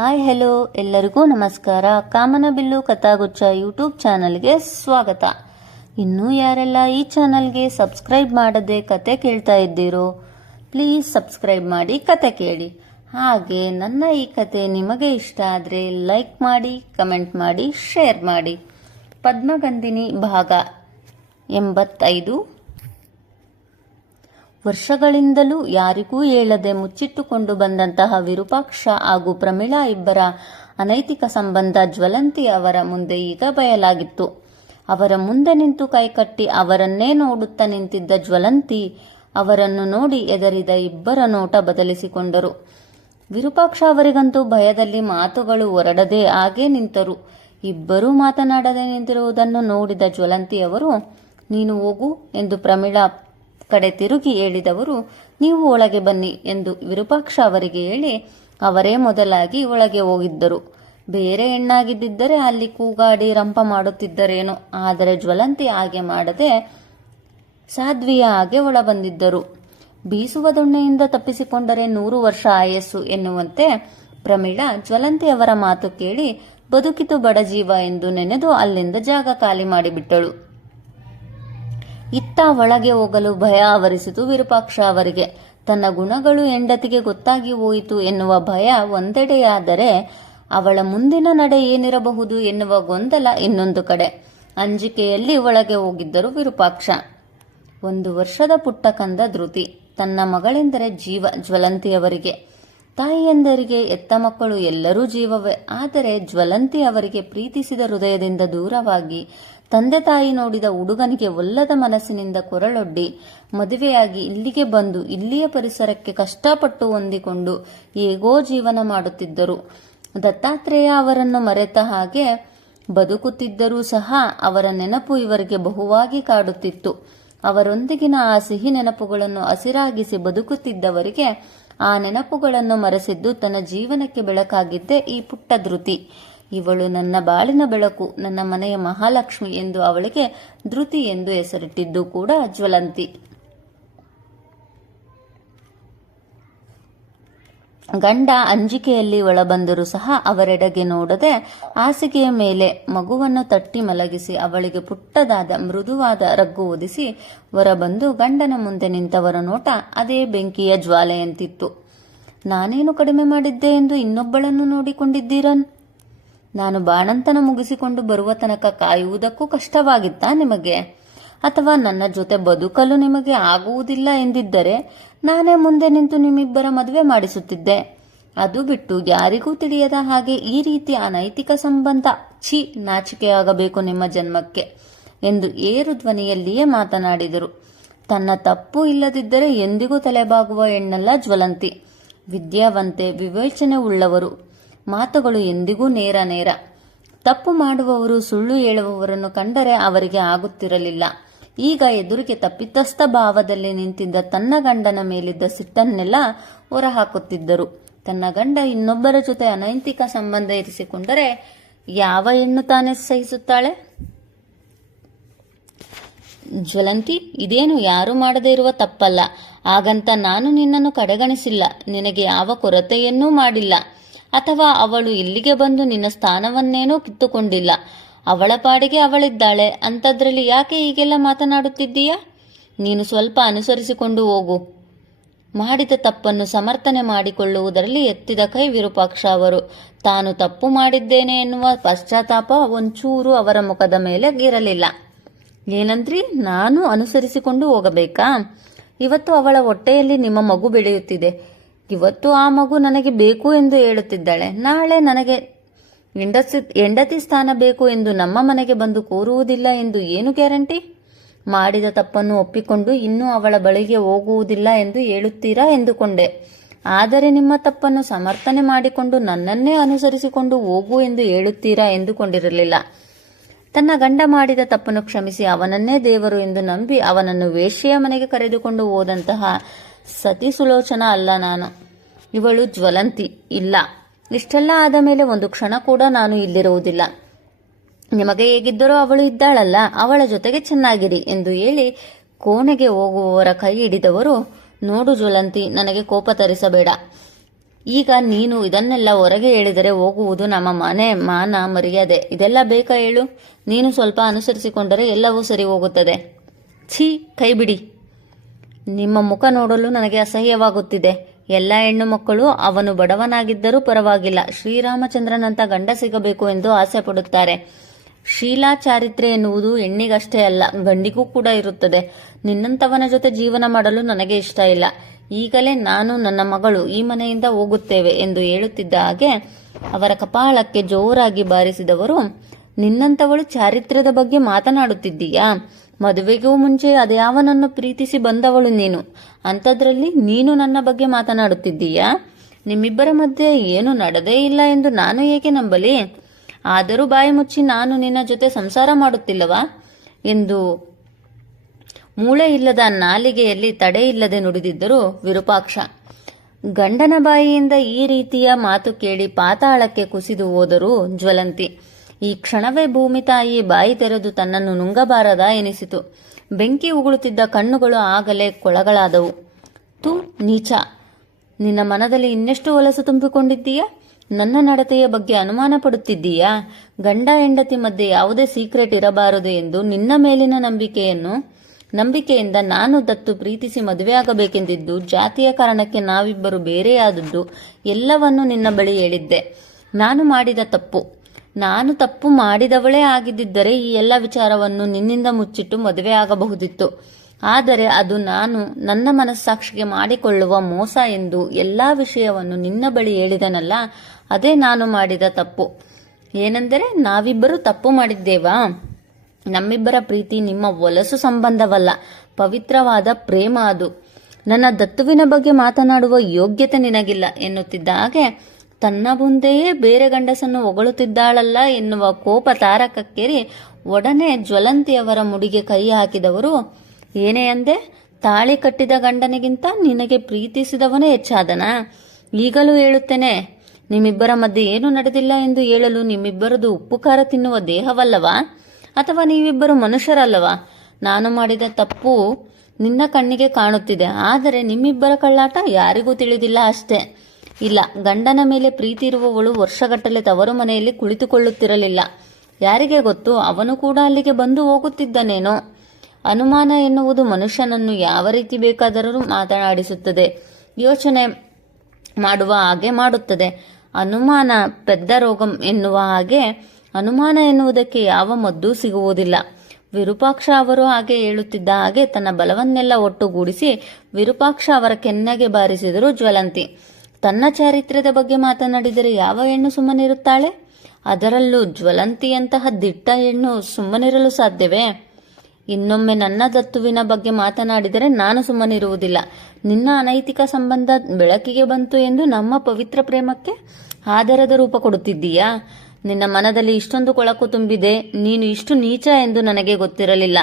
Hi hello ಎಲ್ಲರಿಗೂ ನಮಸ್ಕಾರ. ಕಾಮನಬಿಲ್ಲು ಕಥಾಗುಚ್ಛ YouTube ಚಾನಲ್ಗೆ ಸ್ವಾಗತ. ಇನ್ನೂ ಯಾರೆಲ್ಲ ಈ ಚಾನಲ್ಗೆ ಸಬ್ಸ್ಕ್ರೈಬ್ ಮಾಡದೆ ಕತೆ ಕೇಳ್ತಾ ಇದ್ದೀರೋ ಪ್ಲೀಸ್ ಸಬ್ಸ್ಕ್ರೈಬ್ ಮಾಡಿ ಕತೆ ಕೇಳಿ. ಹಾಗೆ ನನ್ನ ಈ ಕತೆ ನಿಮಗೆ ಇಷ್ಟ ಆದರೆ ಲೈಕ್ ಮಾಡಿ, ಕಮೆಂಟ್ ಮಾಡಿ, ಶೇರ್ ಮಾಡಿ. ಪದ್ಮಗಂಧಿನಿ ಭಾಗ 85. ವರ್ಷಗಳಿಂದಲೂ ಯಾರಿಗೂ ಹೇಳದೆ ಮುಚ್ಚಿಟ್ಟುಕೊಂಡು ಬಂದಂತಹ ವಿರೂಪಾಕ್ಷ ಹಾಗೂ ಪ್ರಮೀಳಾ ಇಬ್ಬರ ಅನೈತಿಕ ಸಂಬಂಧ ಜ್ವಲಂತಿ ಅವರ ಮುಂದೆ ಈಗ ಬಯಲಾಗಿತ್ತು. ಅವರ ಮುಂದೆ ನಿಂತು ಕೈಕಟ್ಟಿ ಅವರನ್ನೇ ನೋಡುತ್ತಾ ನಿಂತಿದ್ದ ಜ್ವಲಂತಿ ಅವರನ್ನು ನೋಡಿ ಎದರಿದ ಇಬ್ಬರ ನೋಟ ಬದಲಿಸಿಕೊಂಡರು. ವಿರೂಪಾಕ್ಷ ಅವರಿಗಂತೂ ಭಯದಲ್ಲಿ ಮಾತುಗಳು ಹೊರಡದೆ ಹಾಗೇ ನಿಂತರು. ಇಬ್ಬರೂ ಮಾತನಾಡದೆ ನಿಂತಿರುವುದನ್ನು ನೋಡಿದ ಜ್ವಲಂತಿ ಅವರು, ನೀನು ಹೋಗು ಎಂದು ಪ್ರಮೀಳಾ ಕಡೆ ತಿರುಗಿ ಹೇಳಿದವರು, ನೀವು ಒಳಗೆ ಬನ್ನಿ ಎಂದು ವಿರೂಪಾಕ್ಷ ಅವರಿಗೆ ಹೇಳಿ ಅವರೇ ಮೊದಲಾಗಿ ಒಳಗೆ ಹೋಗಿದ್ದರು. ಬೇರೆ ಹೆಣ್ಣಾಗಿದ್ದರೆ ಅಲ್ಲಿ ಕೂಗಾಡಿ ರಂಪ ಮಾಡುತ್ತಿದ್ದರೇನೋ, ಆದರೆ ಜ್ವಲಂತಿ ಹಾಗೆ ಮಾಡದೆ ಸಾಧ್ವಿಯ ಹಾಗೆ ಒಳ ಬಂದಿದ್ದರು. ಬೀಸುವ ದೊಣ್ಣೆಯಿಂದ ತಪ್ಪಿಸಿಕೊಂಡರೆ 100 ವರ್ಷ ಆಯಸ್ಸು ಎನ್ನುವಂತೆ ಪ್ರಮೀಳಾ ಜ್ವಲಂತಿ ಅವರ ಮಾತು ಕೇಳಿ ಬದುಕಿತು ಬಡಜೀವ ಎಂದು ನೆನೆದು ಅಲ್ಲಿಂದ ಜಾಗ ಖಾಲಿ ಮಾಡಿಬಿಟ್ಟಳು. ಇತ್ತ ಒಳಗೆ ಹೋಗಲು ಭಯ ಆವರಿಸಿತು ವಿರೂಪಾಕ್ಷ ಅವರಿಗೆ. ತನ್ನ ಗುಣಗಳು ಹೆಂಡತಿಗೆ ಗೊತ್ತಾಗಿ ಹೋಯಿತು ಎನ್ನುವ ಭಯ ಒಂದೆಡೆಯಾದರೆ ಅವಳ ಮುಂದಿನ ನಡೆ ಏನಿರಬಹುದು ಎನ್ನುವ ಗೊಂದಲ ಇನ್ನೊಂದು ಕಡೆ. ಅಂಜಿಕೆಯಲ್ಲಿ ಒಳಗೆ ಹೋಗಿದ್ದರು ವಿರೂಪಾಕ್ಷ. 1 ವರ್ಷದ ಪುಟ್ಟ ಕಂದ ಧೃತಿ. ತನ್ನ ಮಗಳೆಂದರೆ ಜೀವ ಜ್ವಲಂತಿಯವರಿಗೆ. ತಾಯಿಯಂದರಿಗೆ ಎತ್ತ ಮಕ್ಕಳು ಎಲ್ಲರೂ ಜೀವವೇ. ಆದರೆ ಜ್ವಲಂತಿ ಅವರಿಗೆ ಪ್ರೀತಿಸಿದ ಹೃದಯದಿಂದ ದೂರವಾಗಿ ತಂದೆ ತಾಯಿ ನೋಡಿದ ಹುಡುಗನಿಗೆ ಒಲ್ಲದ ಮನಸ್ಸಿನಿಂದ ಕೊರಳೊಡ್ಡಿ ಮದುವೆಯಾಗಿ ಇಲ್ಲಿಗೆ ಬಂದು ಇಲ್ಲಿಯ ಪರಿಸರಕ್ಕೆ ಕಷ್ಟಪಟ್ಟು ಹೊಂದಿಕೊಂಡು ಹೇಗೋ ಜೀವನ ಮಾಡುತ್ತಿದ್ದರು. ದತ್ತಾತ್ರೇಯ ಅವರನ್ನು ಮರೆತ ಹಾಗೆ ಬದುಕುತ್ತಿದ್ದರೂ ಸಹ ಅವರ ನೆನಪು ಇವರಿಗೆ ಬಹುವಾಗಿ ಕಾಡುತ್ತಿತ್ತು. ಅವರೊಂದಿಗಿನ ಆ ಸಿಹಿ ನೆನಪುಗಳನ್ನು ಹಸಿರಾಗಿಸಿ ಬದುಕುತ್ತಿದ್ದವರಿಗೆ ಆ ನೆನಪುಗಳನ್ನು ಮರೆಸಿದ್ದು ತನ್ನ ಜೀವನಕ್ಕೆ ಬೆಳಕಾಗಿದ್ದೇ ಈ ಪುಟ್ಟ ಧೃತಿ. ಇವಳು ನನ್ನ ಬಾಳಿನ ಬೆಳಕು, ನನ್ನ ಮನೆಯ ಮಹಾಲಕ್ಷ್ಮಿ ಎಂದು ಅವಳಿಗೆ ಧೃತಿ ಎಂದು ಹೆಸರಿಟ್ಟಿದ್ದು ಕೂಡ ಜ್ವಲಂತಿ. ಗಂಡ ಅಂಜಿಕೆಯಲ್ಲಿ ಒಳಬಂದರೂ ಸಹ ಅವರೆಡೆಗೆ ನೋಡದೆ ಹಾಸಿಗೆಯ ಮೇಲೆ ಮಗುವನ್ನು ತಟ್ಟಿ ಮಲಗಿಸಿ ಅವಳಿಗೆ ಪುಟ್ಟದಾದ ಮೃದುವಾದ ರಗ್ಗು ಒದಿಸಿ ಹೊರಬಂದು ಗಂಡನ ಮುಂದೆ ನಿಂತವರ ನೋಟ ಅದೇ ಬೆಂಕಿಯ ಜ್ವಾಲೆಯಂತಿತ್ತು. ನಾನೇನು ಕಡಿಮೆ ಮಾಡಿದ್ದೆ ಎಂದು ಇನ್ನೊಬ್ಬಳನ್ನು ನೋಡಿಕೊಂಡಿದ್ದೀರನ್? ನಾನು ಬಾಣಂತನ ಮುಗಿಸಿಕೊಂಡು ಬರುವ ತನಕ ಕಾಯುವುದಕ್ಕೂ ಕಷ್ಟವಾಗಿತ್ತಾ ನಿಮಗೆ? ಅಥವಾ ನನ್ನ ಜೊತೆ ಬದುಕಲು ನಿಮಗೆ ಆಗುವುದಿಲ್ಲ ಎಂದಿದ್ದರೆ ನಾನೇ ಮುಂದೆ ನಿಂತು ನಿಮ್ಮಿಬ್ಬರ ಮದುವೆ ಮಾಡಿಸುತ್ತಿದ್ದೆ. ಅದು ಬಿಟ್ಟು ಯಾರಿಗೂ ತಿಳಿಯದ ಹಾಗೆ ಈ ರೀತಿ ಅನೈತಿಕ ಸಂಬಂಧ, ಛೀ, ನಾಚಿಕೆಯಾಗಬೇಕು ನಿಮ್ಮ ಜನ್ಮಕ್ಕೆ ಎಂದು ಏರು ಧ್ವನಿಯಲ್ಲಿಯೇ ಮಾತನಾಡಿದರು. ತನ್ನ ತಪ್ಪು ಇಲ್ಲದಿದ್ದರೆ ಎಂದಿಗೂ ತಲೆಬಾಗುವ ಹೆಣ್ಣಲ್ಲ ಜ್ವಲಂತಿ. ವಿದ್ಯಾವಂತೆ, ವಿವೇಚನೆ ಉಳ್ಳವರು. ಮಾತುಗಳು ಎಂದಿಗೂ ನೇರ. ತಪ್ಪು ಮಾಡುವವರು, ಸುಳ್ಳು ಹೇಳುವವರನ್ನು ಕಂಡರೆ ಅವರಿಗೆ ಆಗುತ್ತಿರಲಿಲ್ಲ. ಈಗ ಎದುರಿಗೆ ತಪ್ಪಿತಸ್ಥ ಭಾವದಲ್ಲಿ ನಿಂತಿದ್ದ ತನ್ನ ಗಂಡನ ಮೇಲಿದ್ದ ಸಿಟ್ಟನ್ನೆಲ್ಲ ಹೊರಹಾಕುತ್ತಿದ್ದರು. ತನ್ನ ಗಂಡ ಇನ್ನೊಬ್ಬರ ಜೊತೆ ಅನೈತಿಕ ಸಂಬಂಧ ಇರಿಸಿಕೊಂಡರೆ ಯಾವ ಹೆಣ್ಣು ತಾನೇ ಸಹಿಸುತ್ತಾಳೆ? ಜ್ವಲಂತಿ, ಇದೇನು ಯಾರು ಮಾಡದೇ ಇರುವ ತಪ್ಪಲ್ಲ. ಹಾಗಂತ ನಾನು ನಿನ್ನನ್ನು ಕಡೆಗಣಿಸಿಲ್ಲ, ನಿನಗೆ ಯಾವ ಕೊರತೆಯನ್ನೂ ಮಾಡಿಲ್ಲ. ಅಥವಾ ಅವಳು ಇಲ್ಲಿಗೆ ಬಂದು ನಿನ್ನ ಸ್ಥಾನವನ್ನೇನೂ ಕಿತ್ತುಕೊಂಡಿಲ್ಲ. ಅವಳ ಪಾಡಿಗೆ ಅವಳಿದ್ದಾಳೆ. ಅಂಥದ್ರಲ್ಲಿ ಯಾಕೆ ಹೀಗೆಲ್ಲ ಮಾತನಾಡುತ್ತಿದ್ದೀಯಾ? ನೀನು ಸ್ವಲ್ಪ ಅನುಸರಿಸಿಕೊಂಡು ಹೋಗು. ಮಾಡಿದ ತಪ್ಪನ್ನು ಸಮರ್ಥನೆ ಮಾಡಿಕೊಳ್ಳುವುದರಲ್ಲಿ ಎತ್ತಿದ ಕೈ ವಿರೂಪಾಕ್ಷ ಅವರು. ತಾನು ತಪ್ಪು ಮಾಡಿದ್ದೇನೆ ಎನ್ನುವ ಪಶ್ಚಾತ್ತಾಪ ಒಂಚೂರು ಅವರ ಮುಖದ ಮೇಲೆ ಇರಲಿಲ್ಲ. ಏನಂದ್ರಿ? ನಾನು ಅನುಸರಿಸಿಕೊಂಡು ಹೋಗಬೇಕಾ? ಇವತ್ತು ಅವಳ ಹೊಟ್ಟೆಯಲ್ಲಿ ನಿಮ್ಮ ಮಗು ಬೆಳೆಯುತ್ತಿದೆ. ಇವತ್ತು ಆ ಮಗು ನನಗೆ ಬೇಕು ಎಂದು ಹೇಳುತ್ತಿದ್ದಾಳೆ. ನಾಳೆ ನನಗೆ ಹೆಂಡತಿ ಸ್ಥಾನ ಬೇಕು ಎಂದು ನಮ್ಮ ಮನೆಗೆ ಬಂದು ಕೂರುವುದಿಲ್ಲ ಎಂದು ಏನು ಗ್ಯಾರಂಟಿ? ಮಾಡಿದ ತಪ್ಪನ್ನು ಒಪ್ಪಿಕೊಂಡು ಇನ್ನೂ ಅವಳ ಬಳಿಗೆ ಹೋಗುವುದಿಲ್ಲ ಎಂದು ಹೇಳುತ್ತೀರಾ ಎಂದುಕೊಂಡೆ. ಆದರೆ ನಿಮ್ಮ ತಪ್ಪನ್ನು ಸಮರ್ಥನೆ ಮಾಡಿಕೊಂಡು ನನ್ನನ್ನೇ ಅನುಸರಿಸಿಕೊಂಡು ಹೋಗು ಎಂದು ಹೇಳುತ್ತೀರಾ ಎಂದುಕೊಂಡಿರಲಿಲ್ಲ. ತನ್ನ ಗಂಡ ಮಾಡಿದ ತಪ್ಪನ್ನು ಕ್ಷಮಿಸಿ ಅವನನ್ನೇ ದೇವರು ಎಂದು ನಂಬಿ ಅವನನ್ನು ವೇಶ್ಯೆಯ ಮನೆಗೆ ಕರೆದುಕೊಂಡು ಹೋದಂತಹ ಸತಿ ಸುಲೋಚನಾ ಅಲ್ಲ ನಾನು. ಇವಳು ಜ್ವಲಂತಿ. ಇಲ್ಲ, ಇಷ್ಟೆಲ್ಲ ಆದ ಮೇಲೆ ಒಂದು ಕ್ಷಣ ಕೂಡ ನಾನು ಇಲ್ಲಿರುವುದಿಲ್ಲ. ನಿಮಗೆ ಹೇಗಿದ್ದರೋ ಅವಳು ಇದ್ದಾಳಲ್ಲ, ಅವಳ ಜೊತೆಗೆ ಚೆನ್ನಾಗಿರಿ ಎಂದು ಹೇಳಿ ಕೋಣೆಗೆ ಹೋಗುವವರ ಕೈ ಹಿಡಿದವರು, ನೋಡು ಜ್ವಲಂತಿ, ನನಗೆ ಕೋಪ ತರಿಸಬೇಡ. ಈಗ ನೀನು ಇದನ್ನೆಲ್ಲ ಹೊರಗೆ ಹೇಳಿದರೆ ಹೋಗುವುದು ನಮ್ಮ ಮನೆ ಮಾನ ಮರ್ಯಾದೆ. ಇದೆಲ್ಲ ಬೇಕಾ ಹೇಳು? ನೀನು ಸ್ವಲ್ಪ ಅನುಸರಿಸಿಕೊಂಡರೆ ಎಲ್ಲವೂ ಸರಿ ಹೋಗುತ್ತದೆ. ಛೀ, ಕೈ ಬಿಡಿ. ನಿಮ್ಮ ಮುಖ ನೋಡಲು ನನಗೆ ಅಸಹ್ಯವಾಗುತ್ತಿದೆ. ಎಲ್ಲ ಹೆಣ್ಣು ಮಕ್ಕಳು ಅವನು ಬಡವನಾಗಿದ್ದರೂ ಪರವಾಗಿಲ್ಲ, ಶ್ರೀರಾಮಚಂದ್ರನಂತ ಗಂಡ ಸಿಗಬೇಕು ಎಂದು ಆಸೆ ಪಡುತ್ತಾರೆ. ಶೀಲಾ ಚಾರಿತ್ರ್ಯ ಎನ್ನುವುದು ಹೆಣ್ಣಿಗಷ್ಟೇ ಅಲ್ಲ, ಗಂಡಿಗೂ ಕೂಡ ಇರುತ್ತದೆ. ನಿನ್ನಂತವನ ಜೊತೆ ಜೀವನ ಮಾಡಲು ನನಗೆ ಇಷ್ಟ ಇಲ್ಲ. ಈಗಲೇ ನಾನು ನನ್ನ ಮಗಳು ಈ ಮನೆಯಿಂದ ಹೋಗುತ್ತೇವೆ ಎಂದು ಹೇಳುತ್ತಿದ್ದ ಹಾಗೆ ಅವರ ಕಪಾಳಕ್ಕೆ ಜೋರಾಗಿ ಬಾರಿಸಿದವರು, ನಿನ್ನಂತವಳು ಚಾರಿತ್ರ್ಯದ ಬಗ್ಗೆ ಮಾತನಾಡುತ್ತಿದ್ದೀಯಾ? ಮದುವೆಗೂ ಮುಂಚೆ ಅದ್ಯಾವನನ್ನು ಪ್ರೀತಿಸಿ ಬಂದವಳು ನೀನು. ಅಂಥದ್ರಲ್ಲಿ ನೀನು ನನ್ನ ಬಗ್ಗೆ ಮಾತನಾಡುತ್ತಿದ್ದೀಯಾ? ನಿಮ್ಮಿಬ್ಬರ ಮಧ್ಯೆ ಏನು ನಡೆದೇ ಇಲ್ಲ ಎಂದು ನಾನು ಏಕೆ ನಂಬಲಿ? ಆದರೂ ಬಾಯಿ ಮುಚ್ಚಿ ನಾನು ನಿನ್ನ ಜೊತೆ ಸಂಸಾರ ಮಾಡುತ್ತಿಲ್ಲವಾ ಎಂದು ಮೂಳೆ ಇಲ್ಲದ ನಾಲಿಗೆಯಲ್ಲಿ ತಡೆ ಇಲ್ಲದೆ ನುಡಿದಿದ್ದರು ವಿರೂಪಾಕ್ಷ. ಗಂಡನ ಬಾಯಿಯಿಂದ ಈ ರೀತಿಯ ಮಾತು ಕೇಳಿ ಪಾತಾಳಕ್ಕೆ ಕುಸಿದು ಹೋದರು ಜ್ವಲಂತಿ. ಈ ಕ್ಷಣವೇ ಭೂಮಿ ತಾಯಿ ಬಾಯಿ ತೆರೆದು ತನ್ನನ್ನು ನುಂಗಬಾರದ ಎನಿಸಿತು. ಬೆಂಕಿ ಉಗುಳುತ್ತಿದ್ದ ಕಣ್ಣುಗಳು ಆಗಲೇ ಕೊಳಗಳಾದವು. ತು ನೀಚ, ನಿನ್ನ ಮನದಲ್ಲಿ ಇನ್ನೆಷ್ಟು ಹೊಲಸು ತುಂಬಿಕೊಂಡಿದ್ದೀಯಾ? ನನ್ನ ನಡತೆಯ ಬಗ್ಗೆ ಅನುಮಾನ ಪಡುತ್ತಿದ್ದೀಯಾ? ಗಂಡ ಹೆಂಡತಿ ಮಧ್ಯೆ ಯಾವುದೇ ಸೀಕ್ರೆಟ್ ಇರಬಾರದು ಎಂದು ನಿನ್ನ ಮೇಲಿನ ನಂಬಿಕೆಯಿಂದ ನಾನು ದತ್ತು ಪ್ರೀತಿಸಿ ಮದುವೆಯಾಗಬೇಕೆಂದಿದ್ದು, ಜಾತಿಯ ಕಾರಣಕ್ಕೆ ನಾವಿಬ್ಬರು ಬೇರೆಯಾದದ್ದು ಎಲ್ಲವನ್ನೂ ನಿನ್ನ ಬಳಿ ಹೇಳಿದ್ದೆ. ನಾನು ತಪ್ಪು ಮಾಡಿದವಳೇ ಆಗಿದ್ದರೆ ಈ ಎಲ್ಲ ವಿಚಾರವನ್ನು ನಿನ್ನಿಂದ ಮುಚ್ಚಿಟ್ಟು ಮದುವೆ ಆಗಬಹುದಿತ್ತು. ಆದರೆ ಅದು ನಾನು ನನ್ನ ಮನಸ್ಸಾಕ್ಷಿಗೆ ಮಾಡಿಕೊಳ್ಳುವ ಮೋಸ ಎಂದು ಎಲ್ಲಾ ವಿಷಯವನ್ನು ನಿನ್ನ ಬಳಿ ಹೇಳಿದನಲ್ಲ, ಅದೇ ನಾನು ಮಾಡಿದ ತಪ್ಪು. ಏನೆಂದರೆ ನಾವಿಬ್ಬರು ತಪ್ಪು ಮಾಡಿದ್ದೇವಾ? ನಮ್ಮಿಬ್ಬರ ಪ್ರೀತಿ ನಿಮ್ಮ ಹೊಲಸು ಸಂಬಂಧವಲ್ಲ, ಪವಿತ್ರವಾದ ಪ್ರೇಮ ಅದು. ನನ್ನ ದತ್ತುವಿನ ಬಗ್ಗೆ ಮಾತನಾಡುವ ಯೋಗ್ಯತೆ ನಿನಗಿಲ್ಲ ಎನ್ನುತ್ತಿದ್ದ ಹಾಗೆ ತನ್ನ ಮುಂದೆಯೇ ಬೇರೆ ಗಂಡಸನ್ನು ಹೊಗಳುತ್ತಿದ್ದಾಳಲ್ಲ ಎನ್ನುವ ಕೋಪ ತಾರಕಕ್ಕೇರಿ ಒಡನೆ ಜ್ವಲಂತಿಯವರ ಮುಡಿಗೆ ಕೈ ಹಾಕಿದವರು, ಏನೇ ಅಂದೆ? ತಾಳಿ ಕಟ್ಟಿದ ಗಂಡನಿಗಿಂತ ನಿನಗೆ ಪ್ರೀತಿಸಿದವನೇ ಹೆಚ್ಚಾದನಾ? ಈಗಲೂ ಹೇಳುತ್ತೇನೆ, ನಿಮ್ಮಿಬ್ಬರ ಮಧ್ಯೆ ಏನು ನಡೆದಿಲ್ಲ ಎಂದು ಹೇಳಲು ನಿಮ್ಮಿಬ್ಬರದು ಉಪ್ಪು ಖಾರ ತಿನ್ನುವ ದೇಹವಲ್ಲವಾ? ಅಥವಾ ನೀವಿಬ್ಬರು ಮನುಷ್ಯರಲ್ಲವಾ? ನಾನು ಮಾಡಿದ ತಪ್ಪು ನಿನ್ನ ಕಣ್ಣಿಗೆ ಕಾಣುತ್ತಿದೆ, ಆದರೆ ನಿಮ್ಮಿಬ್ಬರ ಕಳ್ಳಾಟ ಯಾರಿಗೂ ತಿಳಿದಿಲ್ಲ ಅಷ್ಟೇ. ಇಲ್ಲ, ಗಂಡನ ಮೇಲೆ ಪ್ರೀತಿ ಇರುವವಳು ವರ್ಷಗಟ್ಟಲೆ ತವರು ಮನೆಯಲ್ಲಿ ಕುಳಿತುಕೊಳ್ಳುತ್ತಿರಲಿಲ್ಲ. ಯಾರಿಗೆ ಗೊತ್ತು, ಅವನು ಕೂಡ ಅಲ್ಲಿಗೆ ಬಂದು ಹೋಗುತ್ತಿದ್ದನೇನೋ. ಅನುಮಾನ ಎನ್ನುವುದು ಮನುಷ್ಯನನ್ನು ಯಾವ ರೀತಿ ಬೇಕಾದರೂ ಮಾತನಾಡಿಸುತ್ತದೆ, ಯೋಚನೆ ಮಾಡುವ ಹಾಗೆ ಮಾಡುತ್ತದೆ. ಅನುಮಾನ ಪೆದ್ದ ರೋಗಂ ಎನ್ನುವ ಹಾಗೆ ಅನುಮಾನ ಎನ್ನುವುದಕ್ಕೆ ಯಾವ ಮದ್ದೂ ಸಿಗುವುದಿಲ್ಲ. ವಿರೂಪಾಕ್ಷ ಅವರು ಹಾಗೆ ಹೇಳುತ್ತಿದ್ದ ಹಾಗೆ ತನ್ನ ಬಲವನ್ನೆಲ್ಲ ಒಟ್ಟುಗೂಡಿಸಿ ವಿರೂಪಾಕ್ಷ ಅವರ ಕೆನ್ನೆಗೆ ಬಾರಿಸಿದರು ಜ್ವಲಂತಿ. ತನ್ನ ಚಾರಿತ್ರ್ಯದ ಬಗ್ಗೆ ಮಾತನಾಡಿದರೆ ಯಾವ ಹೆಣ್ಣು ಸುಮ್ಮನಿರುತ್ತಾಳೆ? ಅದರಲ್ಲೂ ಜ್ವಲಂತಿಯಂತಹ ದಿಟ್ಟ ಹೆಣ್ಣು ಸುಮ್ಮನಿರಲು ಸಾಧ್ಯವೇ? ಇನ್ನೊಮ್ಮೆ ನನ್ನ ದತ್ತುವಿನ ಬಗ್ಗೆ ಮಾತನಾಡಿದರೆ ನಾನು ಸುಮ್ಮನಿರುವುದಿಲ್ಲ. ನಿನ್ನ ಅನೈತಿಕ ಸಂಬಂಧ ಬೆಳಕಿಗೆ ಬಂತು ಎಂದು ನಮ್ಮ ಪವಿತ್ರ ಪ್ರೇಮಕ್ಕೆ ಆಧಾರದ ರೂಪ ಕೊಡುತ್ತಿದ್ದೀಯಾ? ನಿನ್ನ ಮನದಲ್ಲಿ ಇಷ್ಟೊಂದು ಕೊಳಕು ತುಂಬಿದೆ, ನೀನು ಇಷ್ಟು ನೀಚ ಎಂದು ನನಗೆ ಗೊತ್ತಿರಲಿಲ್ಲ.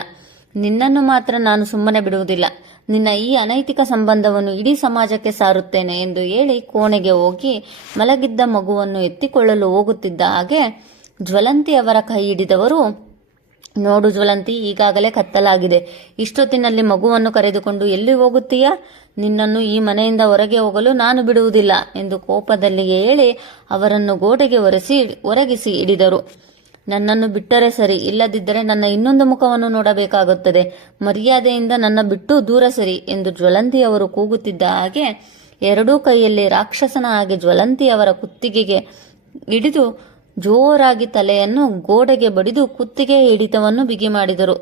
ನಿನ್ನನ್ನು ಮಾತ್ರ ನಾನು ಸುಮ್ಮನೆ ಬಿಡುವುದಿಲ್ಲ. ನಿನ್ನ ಈ ಅನೈತಿಕ ಸಂಬಂಧವನ್ನು ಇಡೀ ಸಮಾಜಕ್ಕೆ ಸಾರುತ್ತೇನೆ ಎಂದು ಹೇಳಿ ಕೋಣೆಗೆ ಹೋಗಿ ಮಲಗಿದ್ದ ಮಗುವನ್ನು ಎತ್ತಿಕೊಳ್ಳಲು ಹೋಗುತ್ತಿದ್ದ ಹಾಗೆ ಜ್ವಲಂತಿ ಅವರ ಕೈ ಹಿಡಿದವರು, ನೋಡು ಜ್ವಲಂತಿ, ಈಗಾಗಲೇ ಕತ್ತಲಾಗಿದೆ. ಇಷ್ಟೊತ್ತಿನಲ್ಲಿ ಮಗುವನ್ನು ಕರೆದುಕೊಂಡು ಎಲ್ಲಿ ಹೋಗುತ್ತೀಯಾ? ನಿನ್ನನ್ನು ಈ ಮನೆಯಿಂದ ಹೊರಗೆ ಹೋಗಲು ನಾನು ಬಿಡುವುದಿಲ್ಲ ಎಂದು ಕೋಪದಲ್ಲಿ ಹೇಳಿ ಅವರನ್ನು ಗೋಡೆಗೆ ಒರಗಿಸಿ ಹಿಡಿದರು. ನನ್ನನ್ನು ಬಿಟ್ಟರೆ ಸರಿ, ಇಲ್ಲದಿದ್ದರೆ ನನ್ನ ಇನ್ನೊಂದು ಮುಖವನ್ನು ನೋಡಬೇಕಾಗುತ್ತದೆ. ಮರ್ಯಾದೆಯಿಂದ ನನ್ನ ಬಿಟ್ಟು ದೂರ ಸರಿ ಎಂದು ಜ್ವಲಂತಿಯವರು ಕೂಗುತ್ತಿದ್ದ ಹಾಗೆ ಎರಡೂ ಕೈಯಲ್ಲಿ ರಾಕ್ಷಸನ ಹಾಗೆ ಜ್ವಲಂತಿಯವರ ಕುತ್ತಿಗೆಗೆ ಹಿಡಿದು ಜೋರಾಗಿ ತಲೆಯನ್ನು ಗೋಡೆಗೆ ಬಡಿದು ಕುತ್ತಿಗೆ ಹಿಡಿತವನ್ನು ಬಿಗಿ ಮಾಡಿದರು.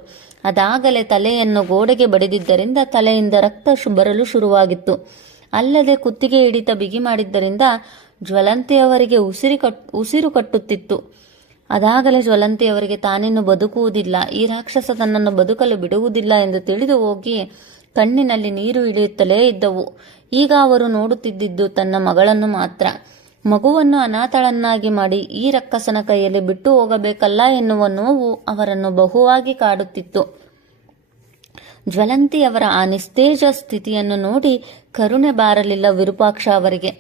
ಅದಾಗಲೇ ತಲೆಯನ್ನು ಗೋಡೆಗೆ ಬಡಿದಿದ್ದರಿಂದ ತಲೆಯಿಂದ ರಕ್ತ ಬರಲು ಶುರುವಾಗಿತ್ತು. ಅಲ್ಲದೆ ಕುತ್ತಿಗೆ ಹಿಡಿತ ಬಿಗಿ ಮಾಡಿದ್ದರಿಂದ ಜ್ವಲಂತಿಯವರಿಗೆ ಉಸಿರು ಕಟ್ಟುತ್ತಿತ್ತು. ಅದಾಗಲೇ ಜ್ವಲಂತಿಯವರಿಗೆ ತಾನಿನ್ನು ಬದುಕುವುದಿಲ್ಲ, ಈ ರಾಕ್ಷಸ ತನ್ನನ್ನು ಬದುಕಲು ಬಿಡುವುದಿಲ್ಲ ಎಂದು ತಿಳಿದು ಹೋಗಿ ಕಣ್ಣಿನಲ್ಲಿ ನೀರು ಇಳಿಯುತ್ತಲೇ ಇದ್ದವು. ಈಗ ಅವರು ನೋಡುತ್ತಿದ್ದುದು ತನ್ನ ಮಗಳನ್ನು ಮಾತ್ರ. ಮಗುವನ್ನು ಅನಾಥಳನ್ನಾಗಿ ಮಾಡಿ ಈ ರಕ್ಕಸನ ಕೈಯಲ್ಲಿ ಬಿಟ್ಟು ಹೋಗಬೇಕಲ್ಲ ಎನ್ನುವ ನೋವು ಅವರನ್ನು ಬಹುವಾಗಿ ಕಾಡುತ್ತಿತ್ತು. ಜ್ವಲಂತಿಯವರ ಆ ನಿಸ್ತೇಜ ಸ್ಥಿತಿಯನ್ನು ನೋಡಿ ಕರುಣೆ ಬಾರಲಿಲ್ಲ ವಿರೂಪಾಕ್ಷ ಅವರಿಗೆ.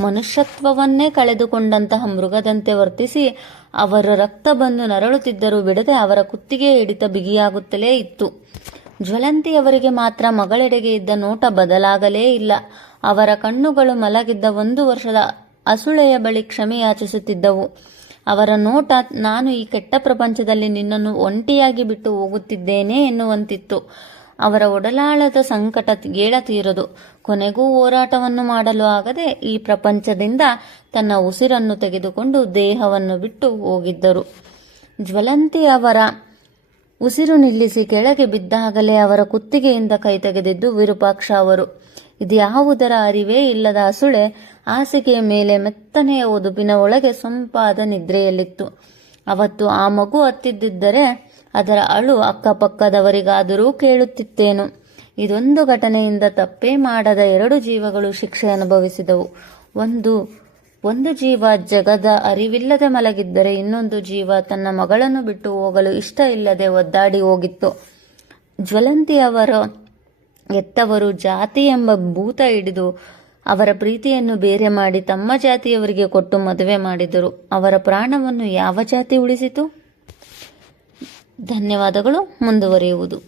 ಮನುಷ್ಯತ್ವವನ್ನೇ ಕಳೆದುಕೊಂಡಂತಹ ಮೃಗದಂತೆ ವರ್ತಿಸಿ ಅವರ ರಕ್ತ ಬಂದು ನರಳುತ್ತಿದ್ದರೂ ಬಿಡದೆ ಅವರ ಕುತ್ತಿಗೆ ಹಿಡಿತ ಬಿಗಿಯಾಗುತ್ತಲೇ ಇತ್ತು. ಜ್ವಲಂತಿಯವರಿಗೆ ಮಾತ್ರ ಮಗಳೆಡೆಗೆ ಇದ್ದ ನೋಟ ಬದಲಾಗಲೇ ಇಲ್ಲ. ಅವರ ಕಣ್ಣುಗಳು ಮಲಗಿದ್ದ 1 ವರ್ಷದ ಅಸುಳೆಯ ಬಳಿ ಕ್ಷಮೆ ಯಾಚಿಸುತ್ತಿದ್ದವು. ಅವರ ನೋಟ ನಾನು ಈ ಕೆಟ್ಟ ಪ್ರಪಂಚದಲ್ಲಿ ನಿನ್ನನ್ನು ಒಂಟಿಯಾಗಿ ಬಿಟ್ಟು ಹೋಗುತ್ತಿದ್ದೇನೆ ಎನ್ನುವಂತಿತ್ತು. ಅವರ ಒಡಲಾಳದ ಸಂಕಟ ತೀರದು. ಕೊನೆಗೂ ಹೋರಾಟವನ್ನು ಮಾಡಲು ಆಗದೆ ಈ ಪ್ರಪಂಚದಿಂದ ತನ್ನ ಉಸಿರನ್ನು ತೆಗೆದುಕೊಂಡು ದೇಹವನ್ನು ಬಿಟ್ಟು ಹೋಗಿದ್ದರು. ಜ್ವಲಂತಿ ಅವರ ಉಸಿರು ನಿಲ್ಲಿಸಿ ಕೆಳಗೆ ಬಿದ್ದಾಗಲೇ ಅವರ ಕುತ್ತಿಗೆಯಿಂದ ಕೈ ತೆಗೆದಿದ್ದು ವಿರೂಪಾಕ್ಷ ಅವರು. ಇದ್ಯಾವುದರ ಅರಿವೇ ಇಲ್ಲದ ಅಸುಳೆ ಹಾಸಿಗೆಯ ಮೇಲೆ ಮೆತ್ತನೆಯ ಒದುಪಿನ ಒಳಗೆ ಸೊಂಪಾದ ನಿದ್ರೆಯಲ್ಲಿತ್ತು. ಅವತ್ತು ಆ ಮಗು ಅತ್ತಿದ್ದರೆ ಅದರ ಅಳು ಅಕ್ಕಪಕ್ಕದವರಿಗಾದರೂ ಕೇಳುತ್ತಿತ್ತೇನು? ಇದೊಂದು ಘಟನೆಯಿಂದ ತಪ್ಪೇ ಮಾಡದ 2 ಜೀವಗಳು ಶಿಕ್ಷೆ ಅನುಭವಿಸಿದವು. ಒಂದು ಜೀವ ಜಗದ ಅರಿವಿಲ್ಲದೆ ಮಲಗಿದ್ದರೆ ಇನ್ನೊಂದು ಜೀವ ತನ್ನ ಮಗಳನ್ನು ಬಿಟ್ಟು ಹೋಗಲು ಇಷ್ಟ ಇಲ್ಲದೆ ಒದ್ದಾಡಿ ಹೋಗಿತ್ತು. ಜ್ವಲಂತಿಯವರ ಹೆತ್ತವರು ಜಾತಿ ಎಂಬ ಭೂತ ಹಿಡಿದು ಅವರ ಪ್ರೀತಿಯನ್ನು ಬೇರೆ ಮಾಡಿ ತಮ್ಮ ಜಾತಿಯವರಿಗೆ ಕೊಟ್ಟು ಮದುವೆ ಮಾಡಿದರು. ಅವರ ಪ್ರಾಣವನ್ನು ಯಾವ ಜಾತಿ ಉಳಿಸಿತು? ಧನ್ಯವಾದಗಳು. ಮುಂದುವರಿಯುವುದು.